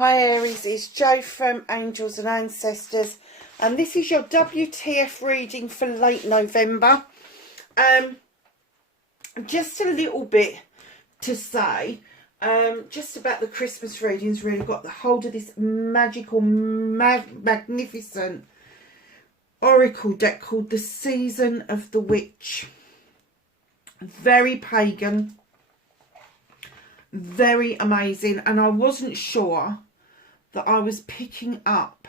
Hi Aries, it's Jo from Angels and Ancestors, and this is your WTF reading for late November. Just a little bit to say, just about the Christmas readings. Really got the hold of this magical, magnificent oracle deck called the Season of the Witch. Very pagan, very amazing, and I wasn't sure that I was picking up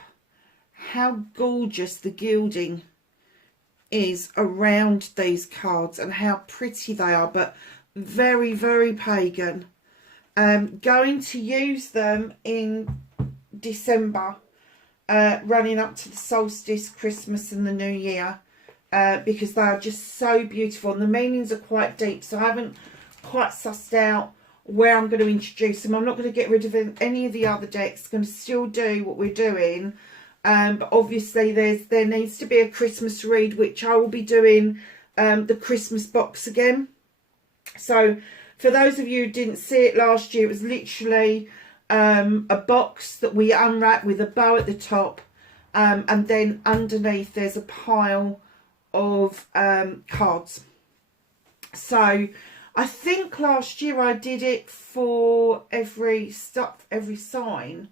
how gorgeous the gilding is around these cards and how pretty they are, but very, very pagan. Going to use them in December, running up to the solstice, Christmas and the New Year, because they are just so beautiful and the meanings are quite deep, so I haven't quite sussed out where I'm going to introduce them. I'm not going to get rid of any of the other decks. Going to still do what we're doing, but obviously there needs to be a Christmas read, which I will be doing the Christmas box again. So for those of you who didn't see it last year, it was literally a box that we unwrapped with a bow at the top, and then underneath there's a pile of cards. So I think last year I did it for every sign.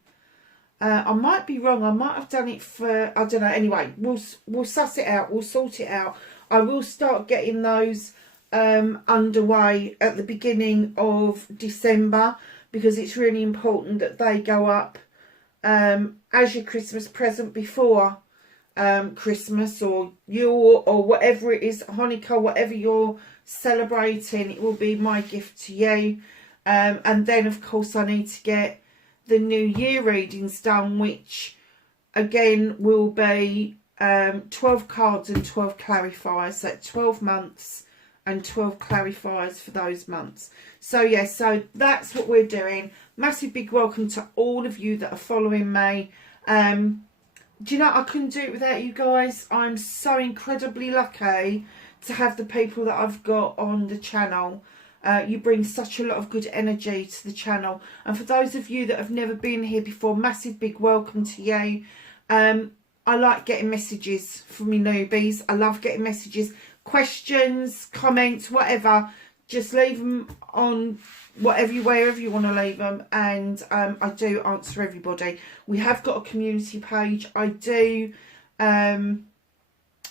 I might be wrong. I might have done it for, I don't know. Anyway, we'll suss it out. We'll sort it out. I will start getting those underway at the beginning of December, because it's really important that they go up as your Christmas present before Christmas or Yule or whatever it is, Hanukkah, whatever you're celebrating. It will be my gift to you. And then of course I need to get the New Year readings done, which again will be 12 cards and 12 clarifiers, so 12 months and 12 clarifiers for those months. So yeah, so that's what we're doing. Massive big welcome to all of you that are following me. Do you know, I couldn't do it without you guys. I'm so incredibly lucky to have the people that I've got on the channel. You bring such a lot of good energy to the channel. And for those of you that have never been here before, massive big welcome to you. I like getting messages from me newbies. I love getting messages, questions, comments, whatever. Just leave them on wherever you want to leave them, and I do answer everybody. We have got a community page. I do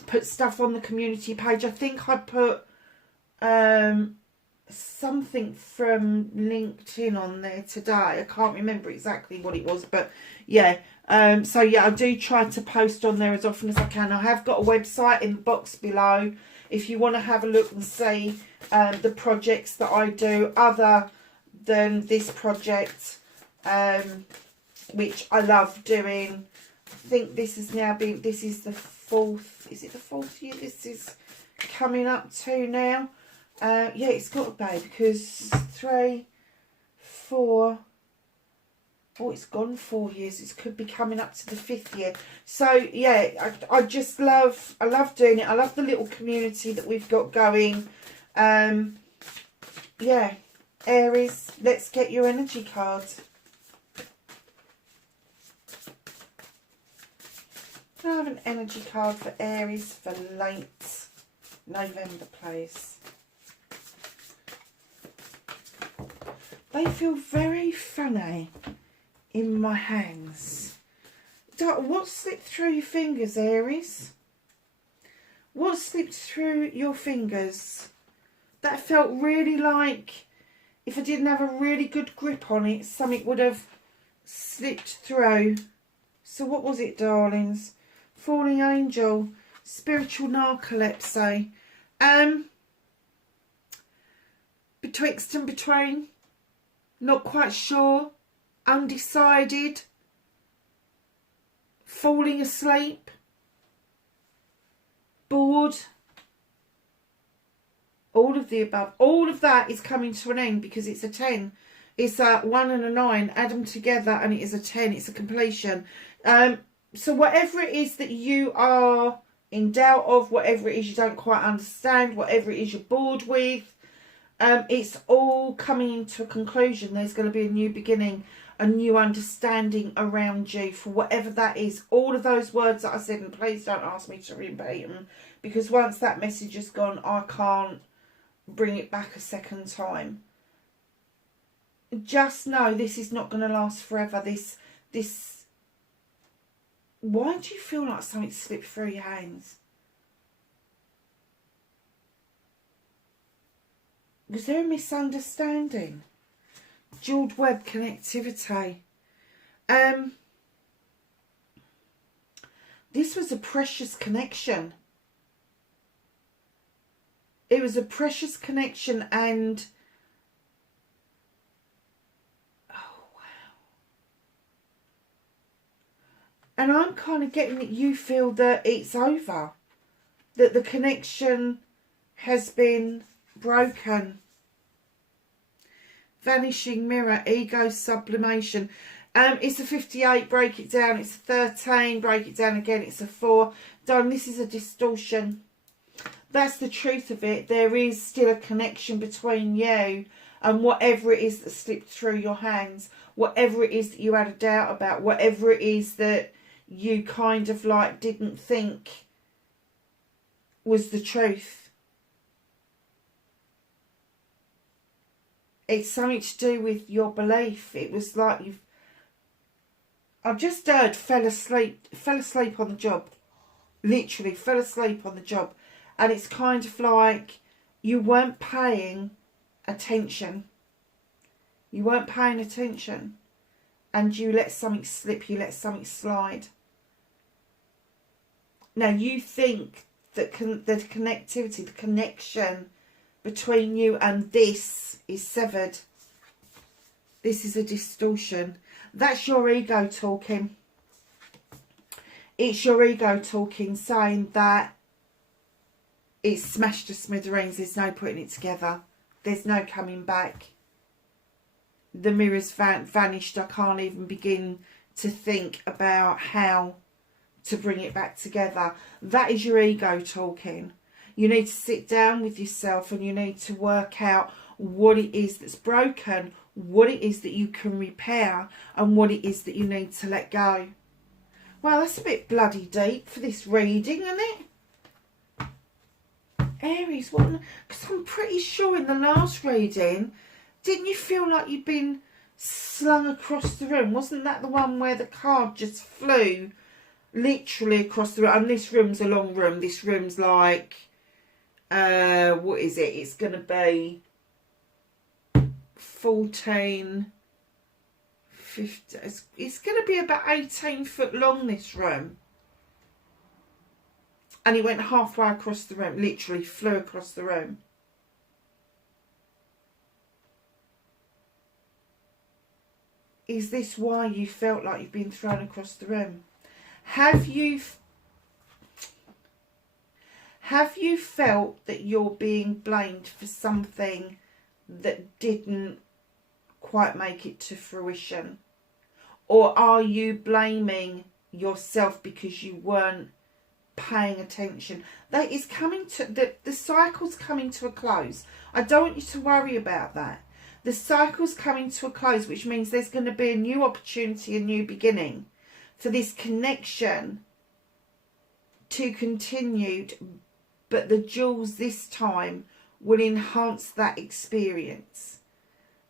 put stuff on the community page. I think I put something from LinkedIn on there today. I can't remember exactly what it was, but yeah. So yeah, I do try to post on there as often as I can. I have got a website in the box below if you want to have a look and see the projects that I do other than this project, which I love doing. I think this is now been, this is the fourth, is it the fourth year this is coming up to now? Yeah, it's got to be, because 3, 4, oh, it's gone 4 years. It could be coming up to the 5th year. So yeah, I just love, I love doing it. I love the little community that we've got going. Yeah, Aries, let's get your energy cards. Can I have an energy card for Aries for late November, please? They feel very funny in my hands. What slipped through your fingers, Aries? What slipped through your fingers? That felt really like, if I didn't have a really good grip on it, something would have slipped through. So what was it, darlings? Falling angel, spiritual narcolepsy. Betwixt and between. Not quite sure. Undecided. Falling asleep. Bored. All of the above. All of that is coming to an end because it's a 10. It's a 1 and a 9. Add them together and it is a 10. It's a completion. So whatever it is that you are in doubt of, whatever it is you don't quite understand, whatever it is you're bored with, it's all coming into a conclusion. There's going to be a new beginning. a new understanding around you for whatever that is. All of those words that I said, and please don't ask me to repeat them, because once that message is gone, I can't bring it back a second time. Just know this is not going to last forever. This. Why do you feel like something slipped through your hands? Was there a misunderstanding? Jeweled web connectivity. This was a precious connection. It was a precious connection, and oh wow. And I'm kind of getting that you feel that it's over, that the connection has been broken. Vanishing mirror, ego sublimation. It's a 58, break it down. It's a 13, break it down again. It's a 4. Darling, this is a distortion. That's the truth of it. There is still a connection between you and whatever it is that slipped through your hands. Whatever it is that you had a doubt about. Whatever it is that you kind of like didn't think was the truth. It's something to do with your belief. It was like I've just heard fell asleep on the job. Literally fell asleep on the job. And it's kind of like you weren't paying attention. You weren't paying attention. And you let something slip. You let something slide. Now you think that the connectivity, the connection between you and this is severed. This is a distortion. That's your ego talking. It's your ego talking, saying that it's smashed to smithereens. There's no putting it together. There's no coming back. The mirror's vanished. I can't even begin to think about how to bring it back together. That is your ego talking. You need to sit down with yourself and you need to work out what it is that's broken, what it is that you can repair, and what it is that you need to let go. Well, that's a bit bloody deep for this reading, isn't it? Aries, what? Because I'm pretty sure in the last reading, didn't you feel like you'd been slung across the room? Wasn't that the one where the card just flew literally across the room? And this room's a long room. This room's like, what is it? It's going to be 14, 15. It's going to be about 18 foot long, this room. And he went halfway across the room, literally flew across the room. Is this why you felt like you've been thrown across the room? Have you felt that you're being blamed for something that didn't quite make it to fruition? Or are you blaming yourself because you weren't paying attention? That is coming to the cycle's coming to a close. I don't want you to worry about that. The cycle's coming to a close, which means there's going to be a new opportunity, a new beginning for this connection to continue, but the jewels this time will enhance that experience.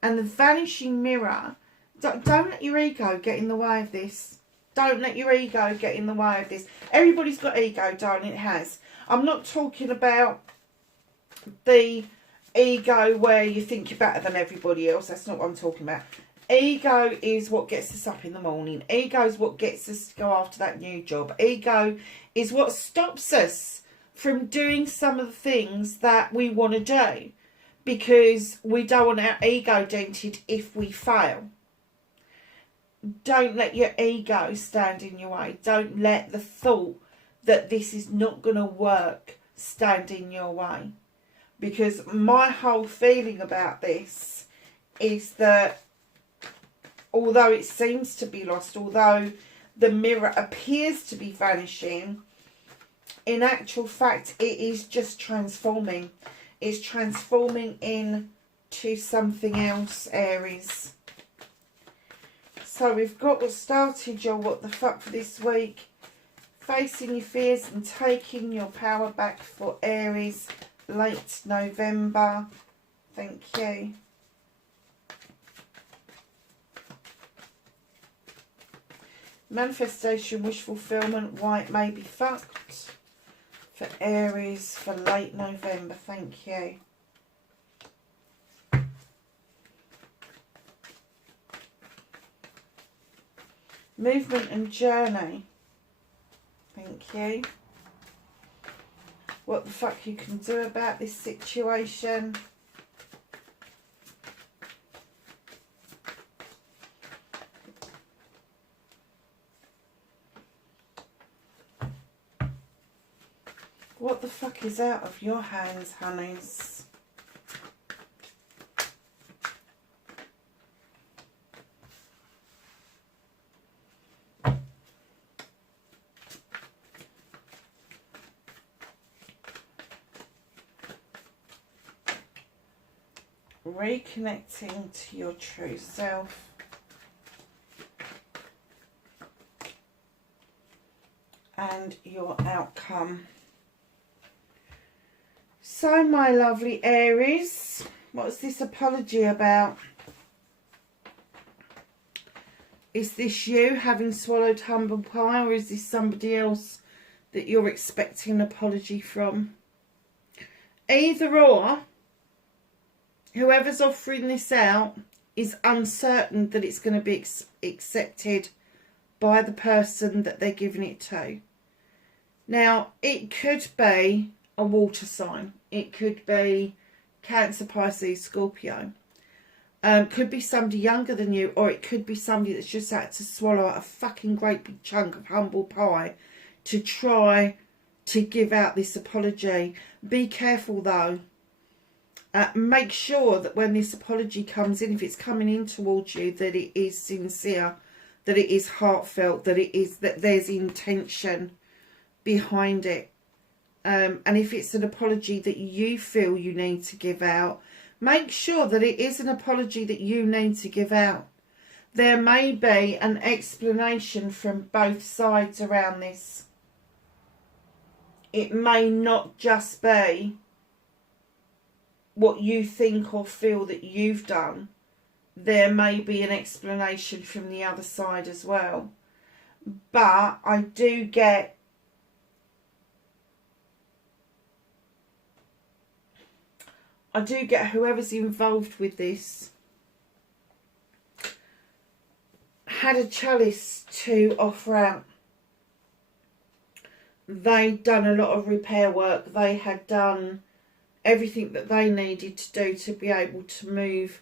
And the vanishing mirror, don't let your ego get in the way of this. Don't let your ego get in the way of this. Everybody's got ego, darling, it has. I'm not talking about the ego where you think you're better than everybody else. That's not what I'm talking about. Ego is what gets us up in the morning. Ego is what gets us to go after that new job. Ego is what stops us from doing some of the things that we want to do, because we don't want our ego dented if we fail. Don't let your ego stand in your way. Don't let the thought that this is not going to work stand in your way. Because my whole feeling about this is that although it seems to be lost, although the mirror appears to be vanishing, in actual fact it is just transforming. It's transforming into something else, Aries. So we've got what started your what the fuck for this week. Facing your fears and taking your power back for Aries, late November. Thank you. Manifestation, wish fulfillment, white may be fucked. For Aries for late November. Thank you. Movement and journey. Thank you. What the fuck you can do about this situation. What the fuck is out of your hands, honeys? Reconnecting to your true self. And your outcome. So, my lovely Aries, what's this apology about? Is this you having swallowed humble pie, or is this somebody else that you're expecting an apology from? Either or, whoever's offering this out is uncertain that it's going to be accepted by the person that they're giving it to. Now, it could be a water sign. It could be Cancer, Pisces, Scorpio. Could be somebody younger than you, or it could be somebody that's just had to swallow a fucking great big chunk of humble pie to try to give out this apology. Be careful though. Make sure that when this apology comes in, if it's coming in towards you, that it is sincere, that it is heartfelt, that there's intention behind it. And if it's an apology that you feel you need to give out, make sure that it is an apology that you need to give out. There may be an explanation from both sides around this. It may not just be what you think or feel that you've done. There may be an explanation from the other side as well. But I do get whoever's involved with this had a chalice to offer out. They'd done a lot of repair work. They had done everything that they needed to do to be able to move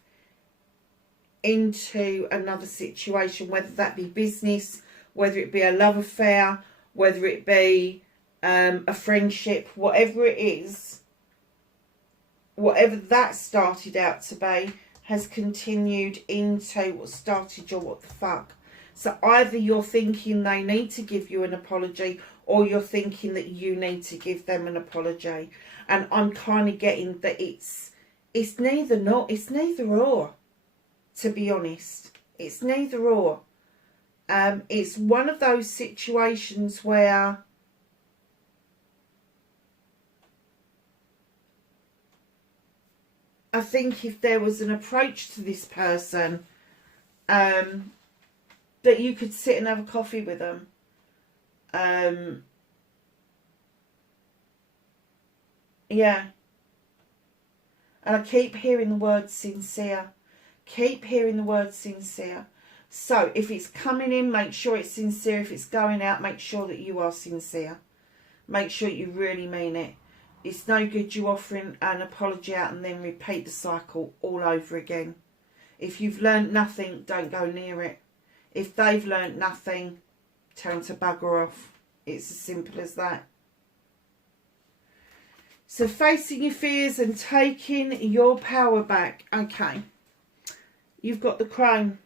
into another situation, whether that be business, whether it be a love affair, whether it be a friendship, whatever it is. Whatever that started out to be has continued into what started your what the fuck. So either you're thinking they need to give you an apology, or you're thinking that you need to give them an apology. And I'm kind of getting that it's neither or, to be honest. It's neither or. It's one of those situations where I think if there was an approach to this person, that you could sit and have a coffee with them. Yeah. And I keep hearing the word sincere. Keep hearing the word sincere. So if it's coming in, make sure it's sincere. If it's going out, make sure that you are sincere. Make sure you really mean it. It's no good you offering an apology out and then repeat the cycle all over again. If you've learned nothing, don't go near it. If they've learned nothing, tell them to bugger off. It's as simple as that. So facing your fears and taking your power back. Okay. You've got the crone.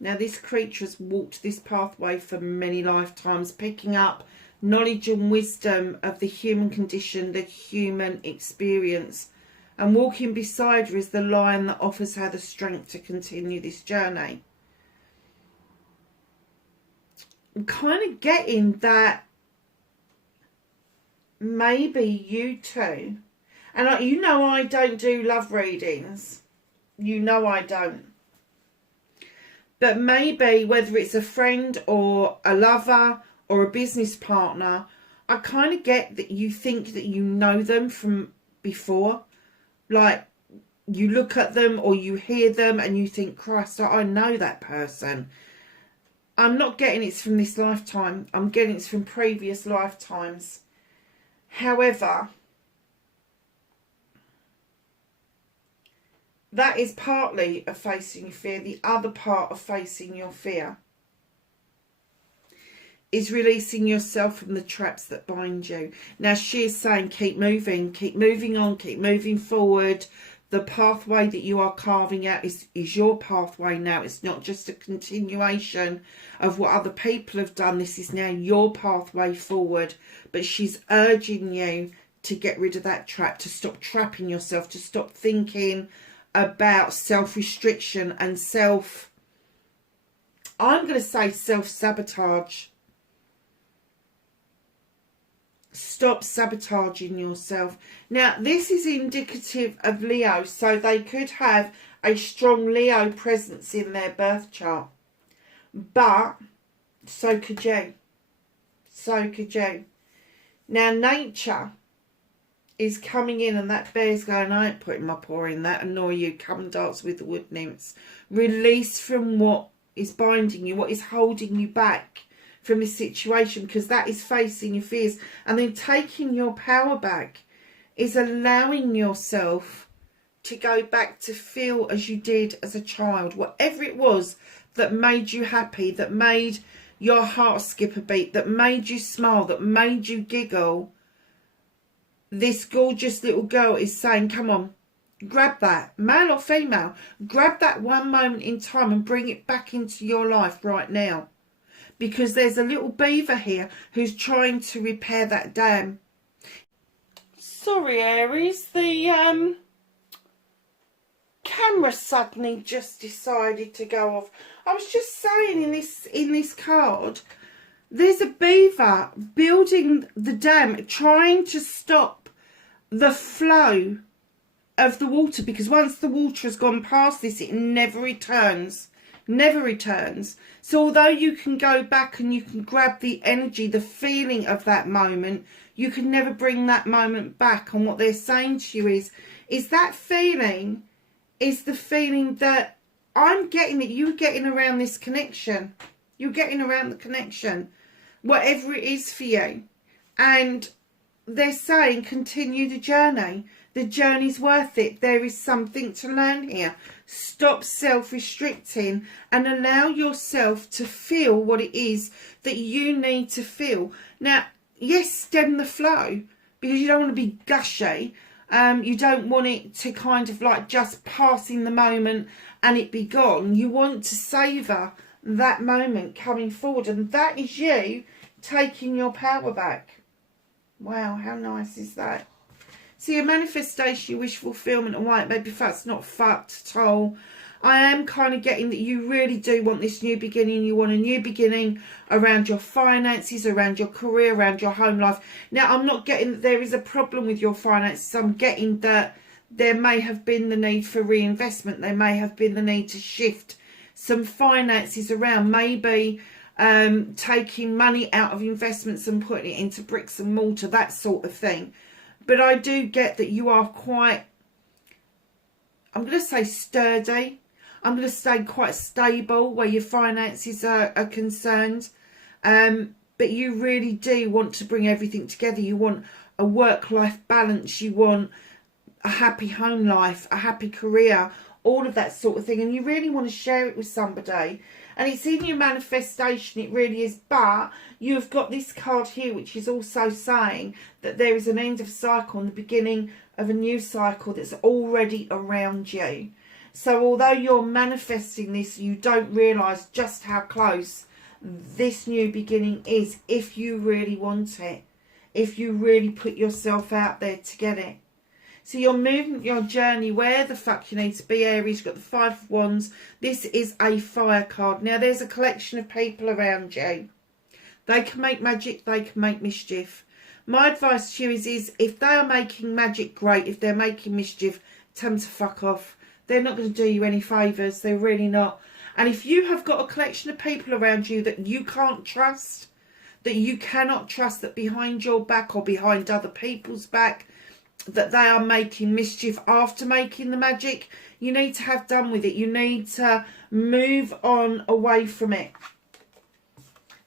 Now this creature has walked this pathway for many lifetimes, picking up knowledge and wisdom of the human condition, the human experience. And walking beside her is the lion that offers her the strength to continue this journey. I'm kind of getting that maybe you two, and you know I don't do love readings. You know I don't. But maybe whether it's a friend or a lover or a business partner, I kind of get that you think that you know them from before. Like, you look at them or you hear them and you think, Christ, I know that person. I'm not getting it's from this lifetime. I'm getting it's from previous lifetimes. However, that is partly of facing your fear. The other part of facing your fear is releasing yourself from the traps that bind you. Now, she is saying keep moving on, keep moving forward. The pathway that you are carving out is your pathway now. It's not just a continuation of what other people have done. This is now your pathway forward. But she's urging you to get rid of that trap, to stop trapping yourself, to stop thinking about self-restriction and I'm going to say self-sabotage. Stop sabotaging yourself. Now, this is indicative of Leo, so they could have a strong Leo presence in their birth chart. But so could you. So could you. Now, nature is coming in and that bear's going, I ain't putting my paw in that, and nor you. Come and dance with the wood nymphs. Release from what is binding you, what is holding you back from this situation, because that is facing your fears. And then taking your power back is allowing yourself to go back to feel as you did as a child. Whatever it was that made you happy, that made your heart skip a beat, that made you smile, that made you giggle. This gorgeous little girl is saying, come on, grab that, male or female, grab that one moment in time and bring it back into your life right now. Because there's a little beaver here who's trying to repair that dam. Sorry, Aries, the camera suddenly just decided to go off. I was just saying in this card, there's a beaver building the dam, trying to stop the flow of the water, because once the water has gone past this, it never returns. Never returns. So although you can go back and you can grab the energy, the feeling of that moment, you can never bring that moment back. And what they're saying to you is that feeling is the feeling that I'm getting, that you're getting around this connection. You're getting around the connection, whatever it is for you. And they're saying continue the journey. The journey's worth it. There is something to learn here. Stop self-restricting and allow yourself to feel what it is that you need to feel. Now, yes, stem the flow, because you don't want to be gushy. You don't want it to kind of like just pass in the moment and it be gone. You want to savour that moment coming forward, and that is you taking your power back. Wow, how nice is that? So your manifestation, your wish fulfillment, and why it may be fucked, it's not fucked at all. I am kind of getting that you really do want this new beginning. You want a new beginning around your finances, around your career, around your home life. Now, I'm not getting that there is a problem with your finances. I'm getting that there may have been the need for reinvestment. There may have been the need to shift some finances around. Maybe taking money out of investments and putting it into bricks and mortar, that sort of thing. But I do get that you are quite, I'm going to say sturdy. I'm going to say quite stable where your finances are concerned. But you really do want to bring everything together. You want a work-life balance. You want a happy home life, a happy career, all of that sort of thing. And you really want to share it with somebody. And it's in your manifestation, it really is. But you've got this card here, which is also saying that there is an end of a cycle and the beginning of a new cycle that's already around you. So although you're manifesting this, you don't realise just how close this new beginning is if you really want it. If you really put yourself out there to get it. So your movement, your journey, where the fuck you need to be, Aries. You've got the Five of Wands. This is a fire card. Now, there's a collection of people around you. They can make magic, they can make mischief. My advice to you is if they are making magic, great. If they're making mischief, tell them to fuck off. They're not going to do you any favours. They're really not. And if you have got a collection of people around you that you can't trust, that you cannot trust, that behind your back or behind other people's back, that they are making mischief after making the magic, you need to have done with it. You need to move on away from it.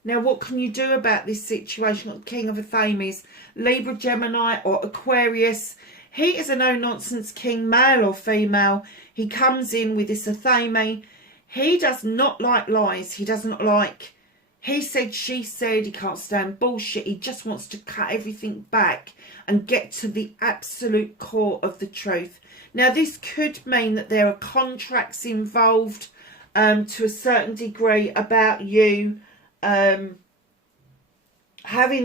Now, what can you do about this situation? The King of Athames, Libra, Gemini or Aquarius. He is a no-nonsense king, male or female. He comes in with this Athame. He does not like lies. He doesn't like he said, she said. He can't stand bullshit. He just wants to cut everything back and get to the absolute core of the truth. Now, this could mean that there are contracts involved to a certain degree about you having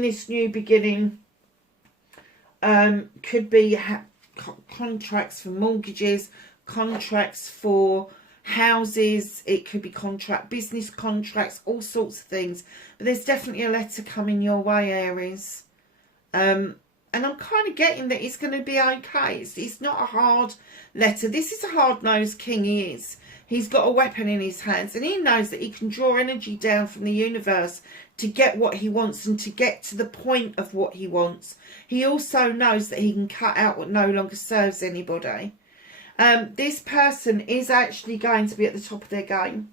this new beginning. Could be contracts for mortgages, contracts for houses, it could be business contracts, all sorts of things. But there's definitely a letter coming your way, Aries. And I'm kind of getting that it's going to be okay. It's not a hard letter. This is a hard-nosed king, he is. He's got a weapon in his hands and he knows that he can draw energy down from the universe to get what he wants and to get to the point of what he wants. He also knows that he can cut out what no longer serves anybody. This person is actually going to be at the top of their game.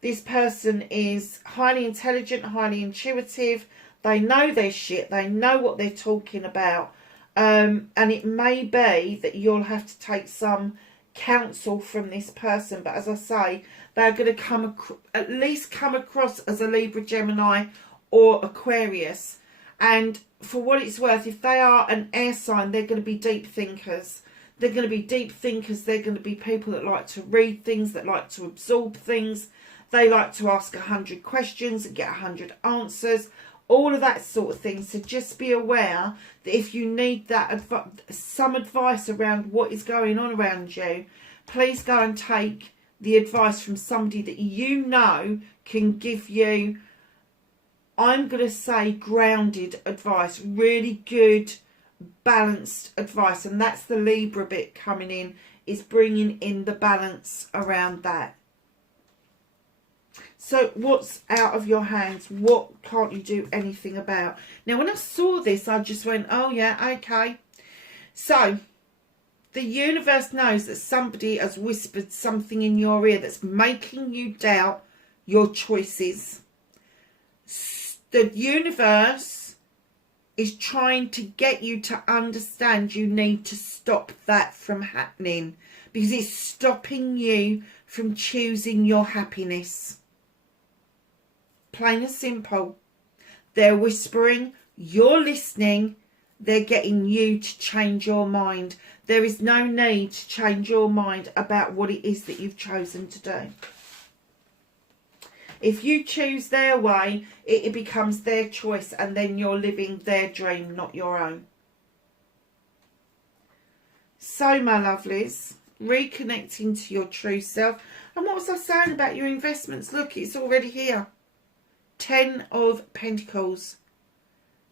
This person is highly intelligent, highly intuitive. They know their shit. They know what they're talking about. And it may be that you'll have to take some counsel from this person. But as I say, they're going to at least come across as a Libra, Gemini or Aquarius. And for what it's worth, if they are an air sign, they're going to be deep thinkers. They're going to be deep thinkers. They're going to be people that like to read things, that like to absorb things. They like to ask 100 questions and get 100 answers. All of that sort of thing. So just be aware that if you need that some advice around what is going on around you, please go and take the advice from somebody that you know can give you, I'm going to say, grounded advice. Really good, balanced advice. And that's the Libra bit coming in, is bringing in the balance around that. So what's out of your hands? What can't you do anything about? Now, when I saw this, I just went, oh yeah, okay. So the universe knows that somebody has whispered something in your ear that's making you doubt your choices. The universe is trying to get you to understand you need to stop that from happening, because it's stopping you from choosing your happiness. Plain and simple. They're whispering, you're listening, they're getting you to change your mind. There is no need to change your mind about what it is that you've chosen to do. If you choose their way, it becomes their choice, and then you're living their dream, not your own. So, my lovelies, reconnecting to your true self. And what was I saying about your investments? Look, it's already here. 10 of Pentacles.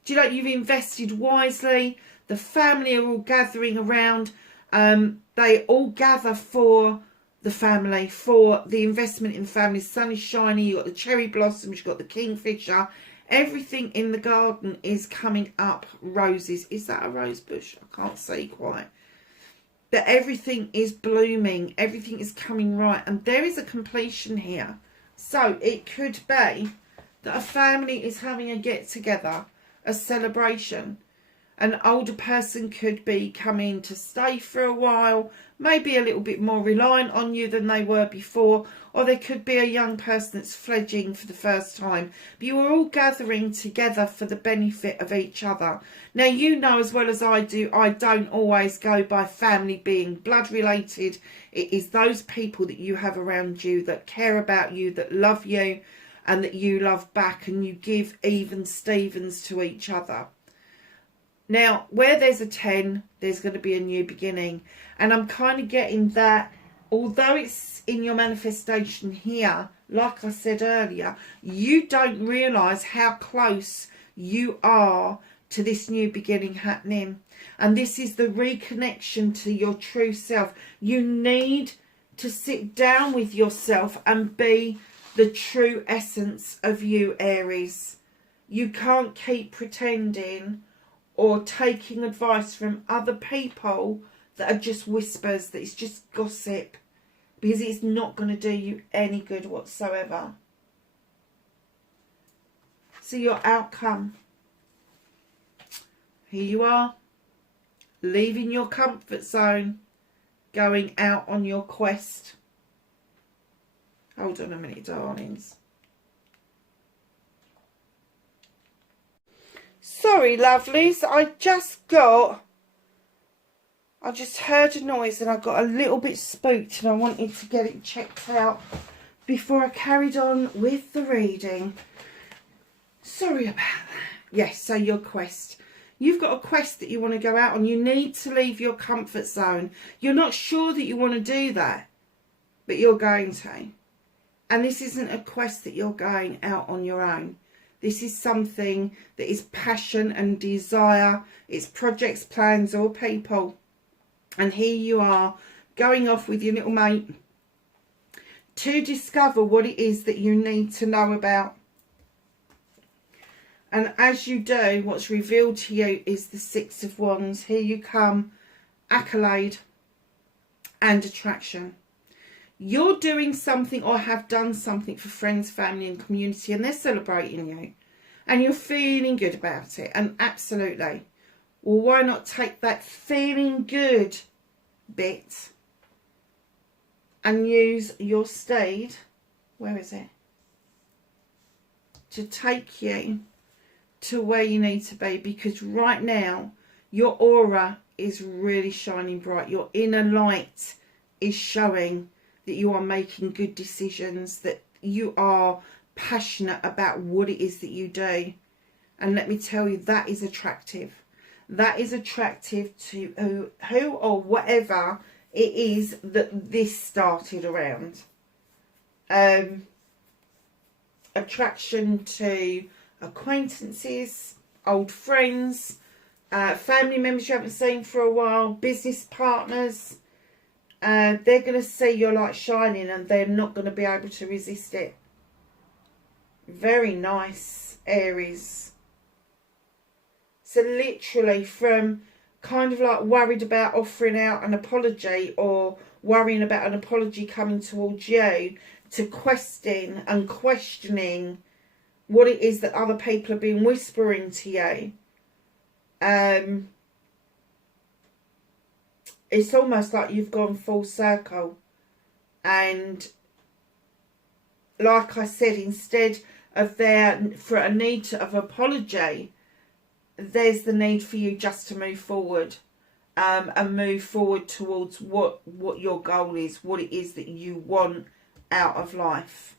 Do you know, you've invested wisely. The family are all gathering around. They all gather for the family, for the investment in the family. Sun is shining. You've got the cherry blossoms. You've got the kingfisher. Everything in the garden is coming up roses. Is that a rose bush? I can't see quite. But everything is blooming. Everything is coming right. And there is a completion here. So it could be that a family is having a get-together, a celebration. An older person could be coming to stay for a while, maybe a little bit more reliant on you than they were before, or there could be a young person that's fledging for the first time. But you are all gathering together for the benefit of each other. Now, you know as well as I do, I don't always go by family being blood related. It is those people that you have around you that care about you, that love you, and that you love back, and you give even Stevens to each other. Now, where there's a 10, there's going to be a new beginning. And I'm kind of getting that although it's in your manifestation here, like I said earlier, you don't realise how close you are to this new beginning happening. And this is the reconnection to your true self. You need to sit down with yourself and be the true essence of you, Aries. You can't keep pretending or taking advice from other people that are just whispers, that it's just gossip, because it's not going to do you any good whatsoever. So your outcome. Here you are, leaving your comfort zone, going out on your quest. Hold on a minute, darlings. Sorry, lovelies, I just heard a noise and I got a little bit spooked and I wanted to get it checked out before I carried on with the reading. Sorry about that. Yes, so your quest. You've got a quest that you want to go out on. You need to leave your comfort zone. You're not sure that you want to do that, but you're going to. And this isn't a quest that you're going out on your own. This is something that is passion and desire. It's projects, plans, or people. And here you are, going off with your little mate to discover what it is that you need to know about. And as you do, what's revealed to you is the Six of Wands. Here you come, accolade and attraction. You're doing something or have done something for friends, family and community, and they're celebrating you. And you're feeling good about it. And absolutely. Well, why not take that feeling good bit and use your steed, where is it, to take you to where you need to be, because right now your aura is really shining bright. Your inner light is showing that you are making good decisions, that you are passionate about what it is that you do. And let me tell you, that is attractive. That is attractive to who or whatever it is that this started around. Attraction to acquaintances, old friends, family members you haven't seen for a while, business partners. They're going to see your light shining and they're not going to be able to resist it. Very nice, Aries. So literally from kind of like worried about offering out an apology or worrying about an apology coming towards you, to questing and questioning what it is that other people have been whispering to you. It's almost like you've gone full circle. And like I said, instead of for a need of apology, there's the need for you just to move forward, and move forward towards what your goal is, what it is that you want out of life.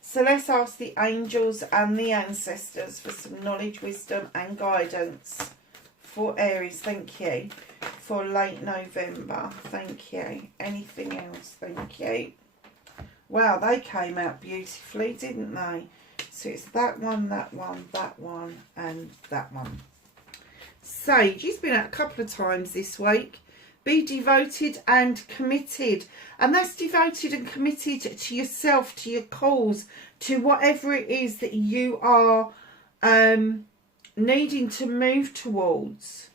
So let's ask the angels and the ancestors for some knowledge, wisdom and guidance for Aries. Thank you. For late November. Thank you. Anything else? Thank you. Wow, they came out beautifully, didn't they? So it's that one, that one, that one and that one. Sage, he's been out a couple of times this week. Be devoted and committed. And that's devoted and committed to yourself, to your cause, to whatever it is that you are needing to move towards.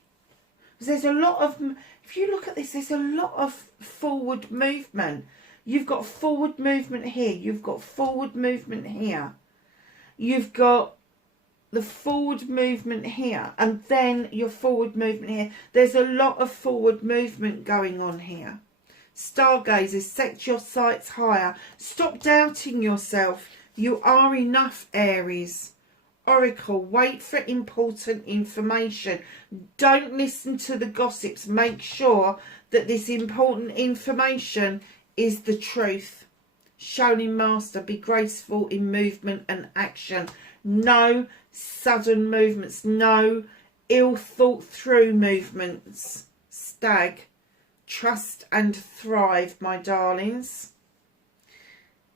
Because there's a lot of, if you look at this, there's a lot of forward movement. You've got forward movement here. You've got forward movement here. You've got the forward movement here, and then your forward movement here. There's a lot of forward movement going on here. Stargazers, set your sights higher. Stop doubting yourself. You are enough, Aries. Oracle, wait for important information. Don't listen to the gossips. Make sure that this important information is the truth. Shonen Master, be graceful in movement and action. No sudden movements, no ill thought through movements. Stag, trust and thrive, my darlings.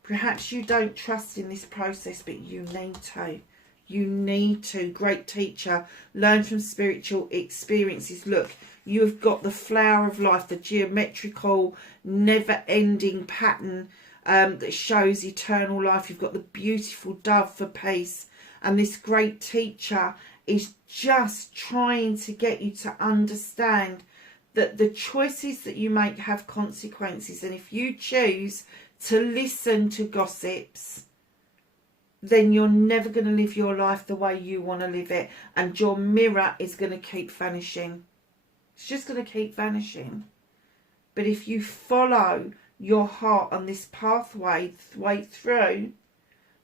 Perhaps you don't trust in this process, but you need to. You need to. Great teacher. Learn from spiritual experiences. Look, you have got the flower of life, the geometrical, never-ending pattern that shows eternal life. You've got the beautiful dove for peace. And this great teacher is just trying to get you to understand that the choices that you make have consequences. And if you choose to listen to gossips, then you're never going to live your life the way you want to live it. And your mirror is going to keep vanishing. It's just going to keep vanishing. But if you follow your heart on this pathway through,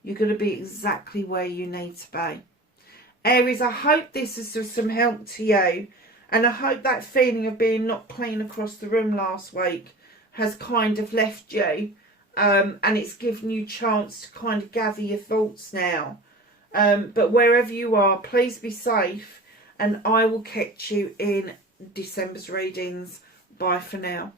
you're going to be exactly where you need to be. Aries, I hope this is of some help to you. And I hope that feeling of being not clean across the room last week has kind of left you. And it's given you a chance to kind of gather your thoughts now. But wherever you are, please be safe. And I will catch you in December's readings. Bye for now.